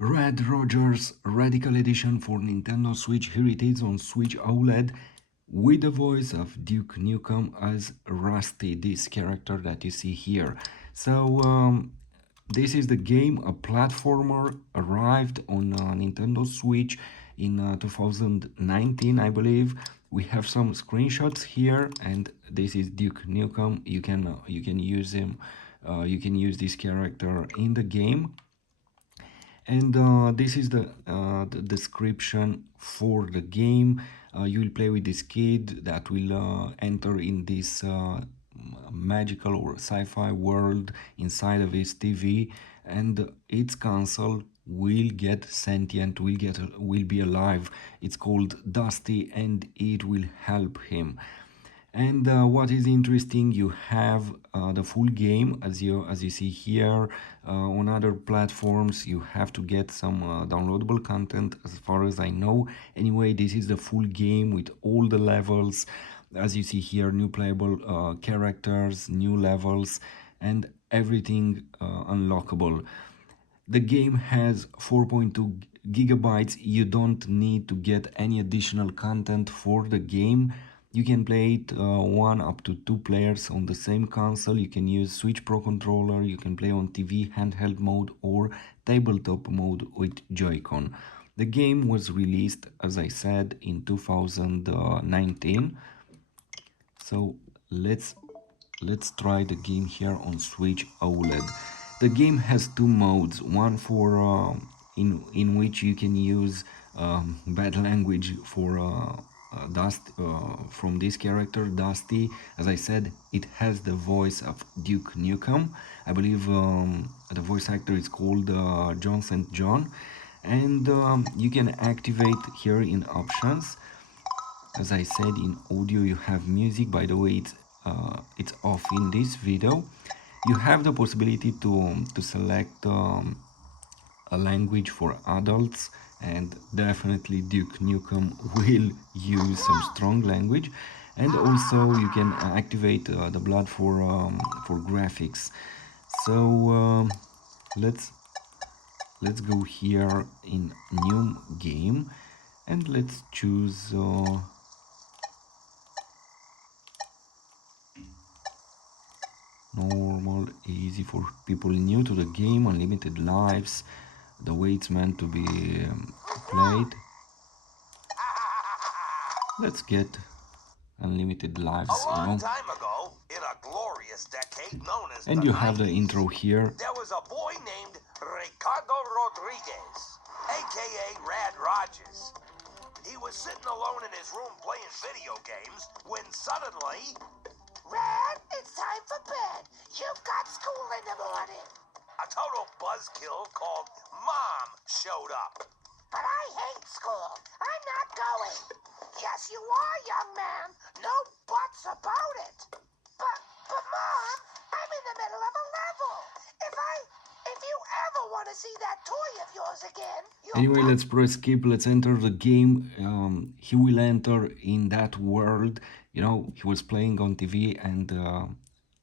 Rad Rodgers Radical Edition for Nintendo Switch. Here it is on Switch OLED with the voice of Duke Nukem as Rusty, this character that you see here. So this is the game, a platformer, arrived on Nintendo Switch in 2019, I believe. We have some screenshots here, and this is Duke Nukem. You can use him. You can use this character in the game. And this is the description for the game. You will play with this kid that will enter in this magical or sci-fi world inside of his TV, and its console will get sentient, will be alive. It's called Dusty, and it will help him. And what is interesting, you have the full game as you see here. On other platforms you have to get some downloadable content, as far as I know. Anyway, this is the full game with all the levels. As you see here, new playable characters, new levels, and everything unlockable. The game has 4.2 gigabytes. You don't need to get any additional content for the game. You can play it one up to two players on the same console. You can use Switch Pro controller. You can play on TV, handheld mode, or tabletop mode with Joy-Con. The game was released, as I said, in 2019. So let's try the game here on Switch OLED. The game has two modes, one for in which you can use bad language for Dust from this character Dusty. As I said, it has the voice of Duke Nukem. I believe the voice actor is called John St. John, and you can activate here in options. As I said, in audio you have music. By the way, it's off in this video. You have the possibility to select a language for adults, and definitely Duke Nukem will use some strong language. And also you can activate the blood for graphics. So let's go here in new game, and let's choose normal, easy for people new to the game, unlimited lives, the way it's meant to be played. Let's get unlimited lives, A long time ago, in a glorious decade known as and the you have the 90s, intro here. there was a boy named Ricardo Rodriguez, aka Rad Rodgers. He was sitting alone in his room playing video games when suddenly... Rad, it's time for bed. You've got school in the morning. A total buzzkill called Mom showed up. But I hate school. I'm not going. Yes, you are, young man. No buts about it. But Mom, I'm in the middle of a level. If you ever want to see that toy of yours again, Anyway, let's press skip. Let's enter the game. He will enter in that world. You know, he was playing on TV, and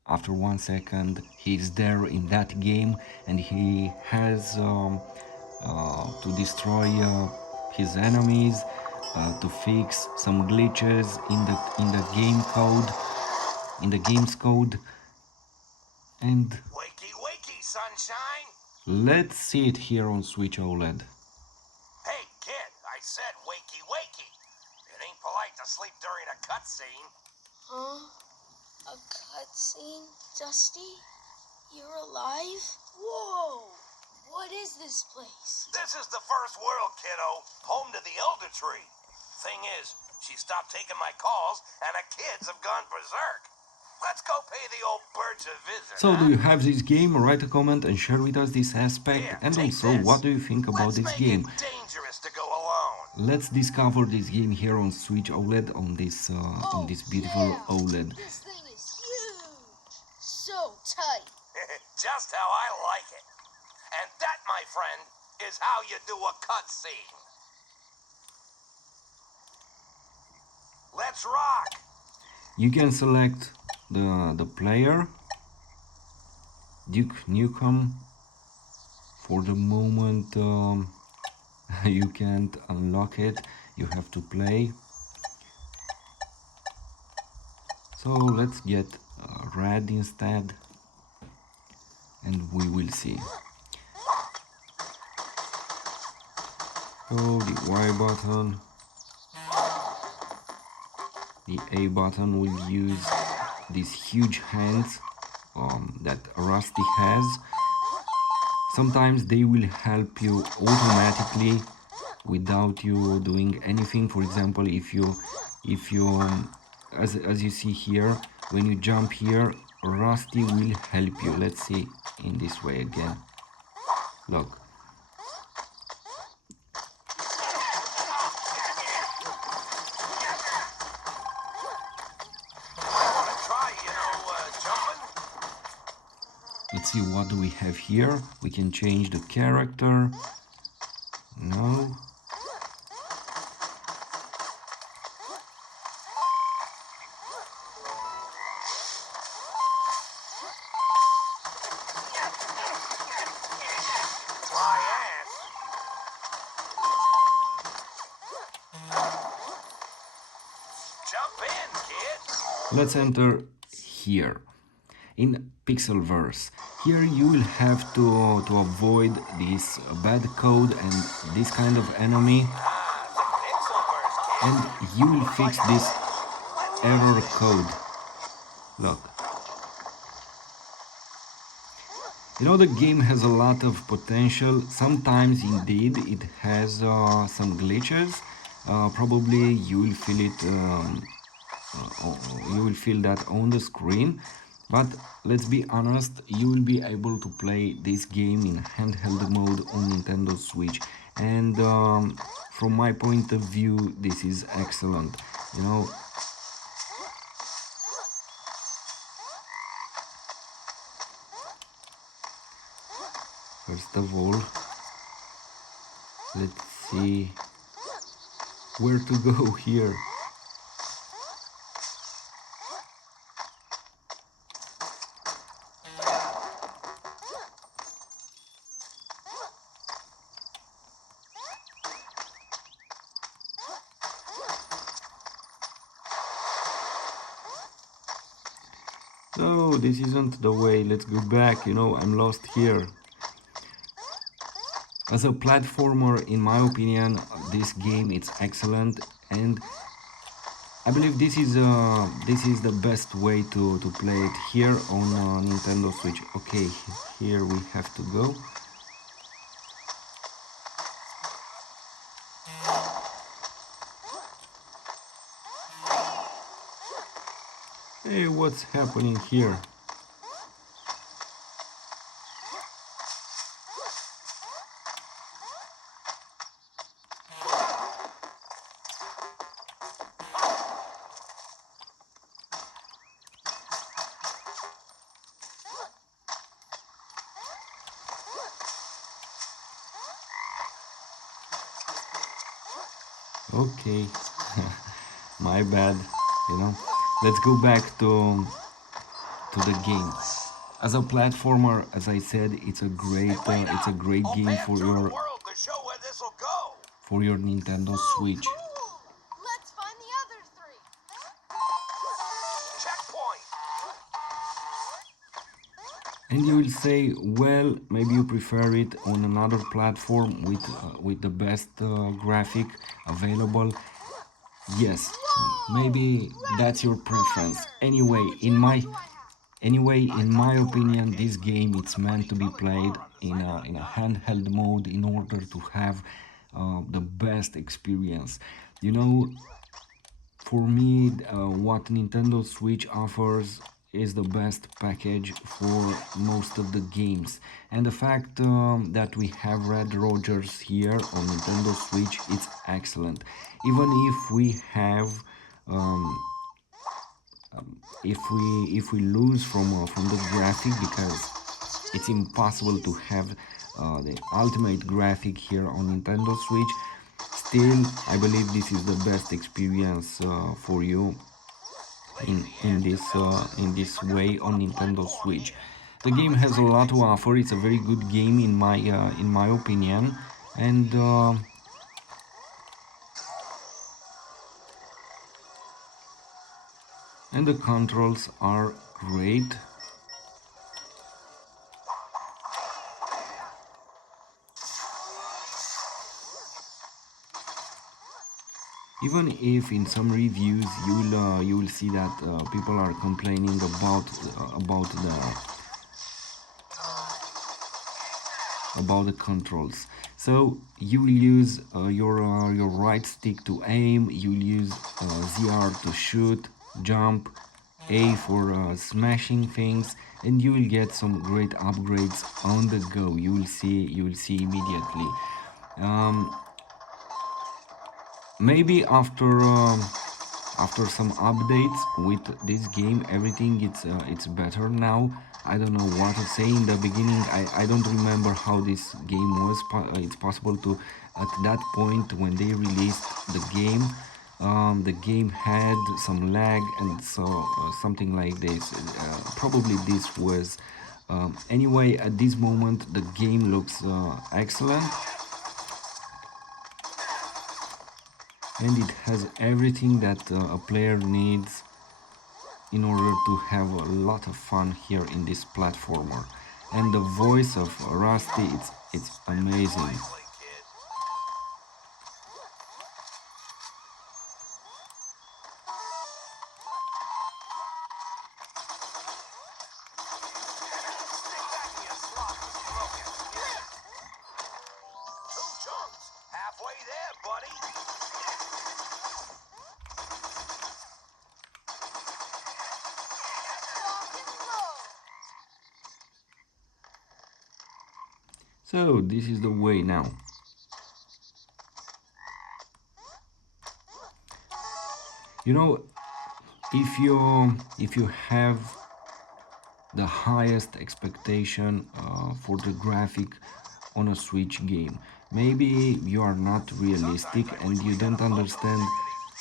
after 1 second, he's there in that game, and he has to destroy his enemies, to fix some glitches in the game code, in the game's code, and wakey, wakey, sunshine. let's see it here on Switch OLED. Hey, kid, I said wakey, wakey. It ain't polite to sleep during a cutscene. Huh? A cutscene? Dusty? You're alive? Whoa! What is this place? This is the first world, kiddo. Home to the Elder Tree. Thing is, she stopped taking my calls, and the kids have gone berserk. Let's go pay the old birds a visit. So, do you have this game? Write a comment and share with us this aspect. Here, and take also, this. what do you think about Let's this make game? it dangerous to go alone. Let's discover this game here on Switch OLED, on this beautiful yeah. OLED. This thing is huge! So tight! Just how I like it. And that, my friend, is how you do a cutscene. Let's rock! You can select the player, Duke Nukem, For the moment, you can't unlock it, you have to play. So let's get red instead, and we will see. So the Y button, the A button will use these huge hands that Rusty has. Sometimes they will help you automatically without you doing anything. For example, if you as you see here, when you jump here, Rusty will help you. Let's see in this way again. Look. Let's see what do we have here. We can change the character. No. Let's enter here in Pixelverse. Here you will have to avoid this bad code and this kind of enemy, and you will fix this error code. Look. You know, the game has a lot of potential. Sometimes indeed it has some glitches. Probably you will feel it. You will feel that on the screen, but let's be honest, you will be able to play this game in handheld mode on Nintendo Switch, and from my point of view this is excellent. You know, first of all, let's see where to go here. No, this isn't the way. Let's go back. You know, I'm lost here. As a platformer, in my opinion, this game it's excellent, and I believe this is the best way to play it here on Nintendo Switch. Okay, here we have to go. Hey, what's happening here? Okay, my bad, you know. Let's go back to the game. As a platformer, as I said, it's a great game for your Nintendo Switch. Cool. Let's find the other three. Checkpoint. And you will say, well, maybe you prefer it on another platform with the best graphic available. Yes, maybe that's your preference. Anyway, in my opinion, this game it's meant to be played in a handheld mode in order to have the best experience. You know, for me, what Nintendo Switch offers is the best package for most of the games, and the fact that we have Rad Rodgers here on Nintendo Switch, it's excellent. Even if we have if we lose from the graphic, because it's impossible to have the ultimate graphic here on Nintendo Switch, still I believe this is the best experience for you in this way on Nintendo Switch. the game has a lot to offer. It's a very good game in my opinion, and the controls are great. Even if in some reviews you will see that people are complaining about the controls. So you will use your right stick to aim, you will use ZR to shoot, jump, A for smashing things, and you will get some great upgrades on the go. You will see immediately. Maybe after some updates with this game, everything it's better now. I don't know what to say. In the beginning, I don't remember how this game was. It's possible to, at that point when they released the game had some lag, and so something like this. Probably this was. Anyway, at this moment, the game looks excellent, and it has everything that a player needs in order to have a lot of fun here in this platformer. And the voice of Rusty, it's amazing. Halfway there, buddy. So this is the way now. You know, if you have the highest expectation for the graphic on a Switch game, maybe you are not realistic and you don't understand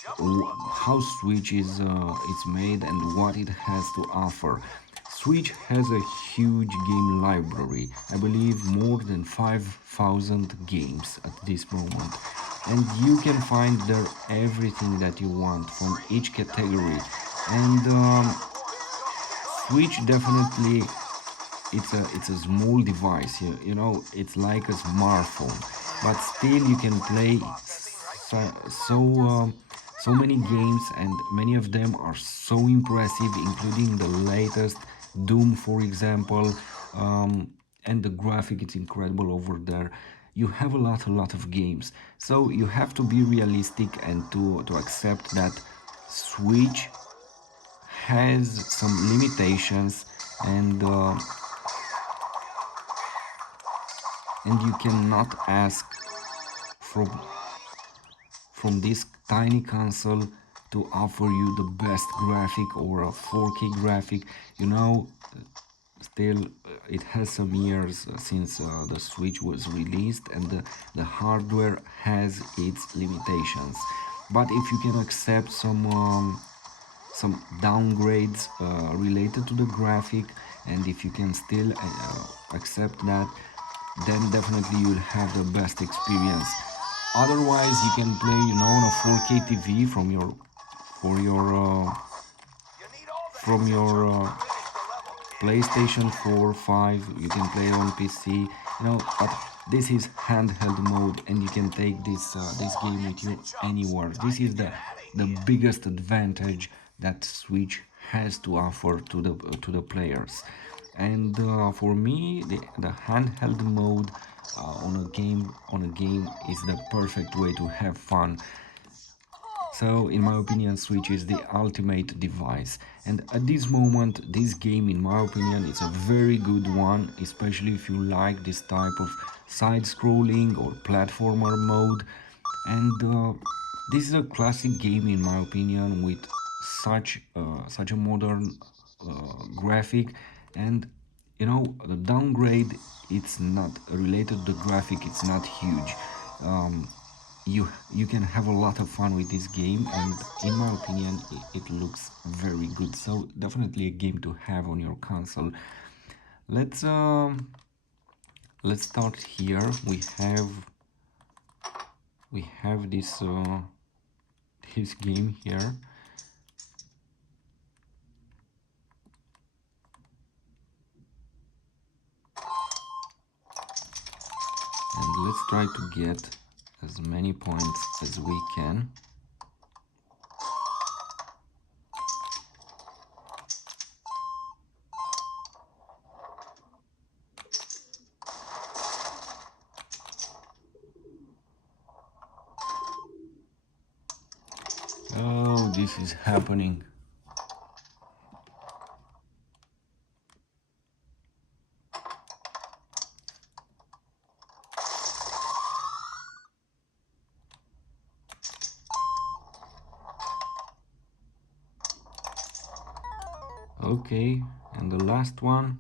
how Switch is it's made and what it has to offer. Switch has a huge game library, I believe more than 5,000 games at this moment, and you can find there everything that you want from each category. And Switch definitely it's a small device, you know, it's like a smartphone, but still you can play so many games, and many of them are so impressive, including the latest Doom, for example. And the graphic is incredible over there. You have a lot of games, so you have to be realistic and to accept that Switch has some limitations, and you cannot ask from this tiny console to offer you the best graphic or a 4K graphic. You know, still it has some years since the Switch was released, and the hardware has its limitations. But if you can accept some downgrades related to the graphic, and if you can still accept that, then definitely you'll have the best experience. Otherwise, you can play, you know, on a 4K TV from your PlayStation 4, 5. You can play on PC, you know. But this is handheld mode, and you can take this game with you anywhere. This is the biggest advantage that Switch has to offer to the players. And for me, the handheld mode on a game is the perfect way to have fun. So in my opinion, Switch is the ultimate device, and at this moment this game, in my opinion, is a very good one, especially if you like this type of side-scrolling or platformer mode. And this is a classic game in my opinion, with such a modern graphic. And you know, the downgrade, it's not related to the graphic, it's not huge. You can have a lot of fun with this game, and in my opinion it looks very good. So definitely a game to have on your console. Let's start here. We have this this game here. And let's try to get as many points as we can. Oh, this is happening. Okay, and the last one.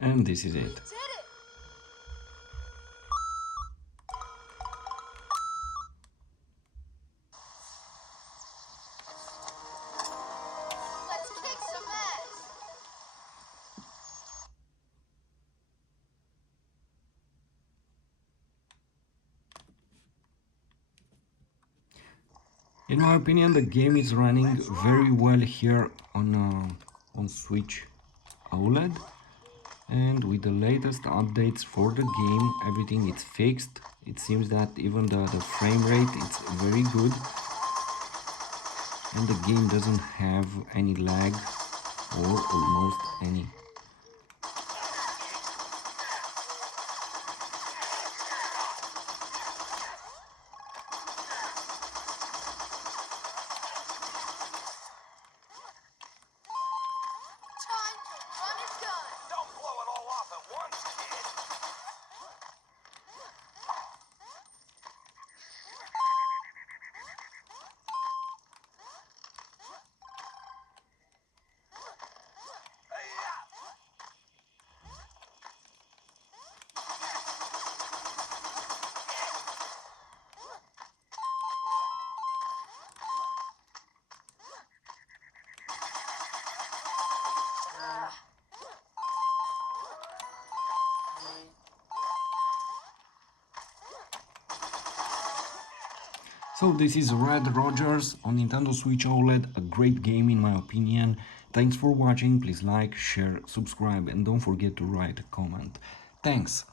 And this is it. Let's kick some ass. In my opinion, the game is running very well here on Switch OLED, and with the latest updates for the game, everything is fixed. It seems that even the frame rate is very good, and the game doesn't have any lag or almost any. Time to run and gun. Don't blow it all off at once, kid. So this is Rad Rodgers on Nintendo Switch OLED, a great game in my opinion. Thanks for watching, please like, share, subscribe and don't forget to write a comment. Thanks!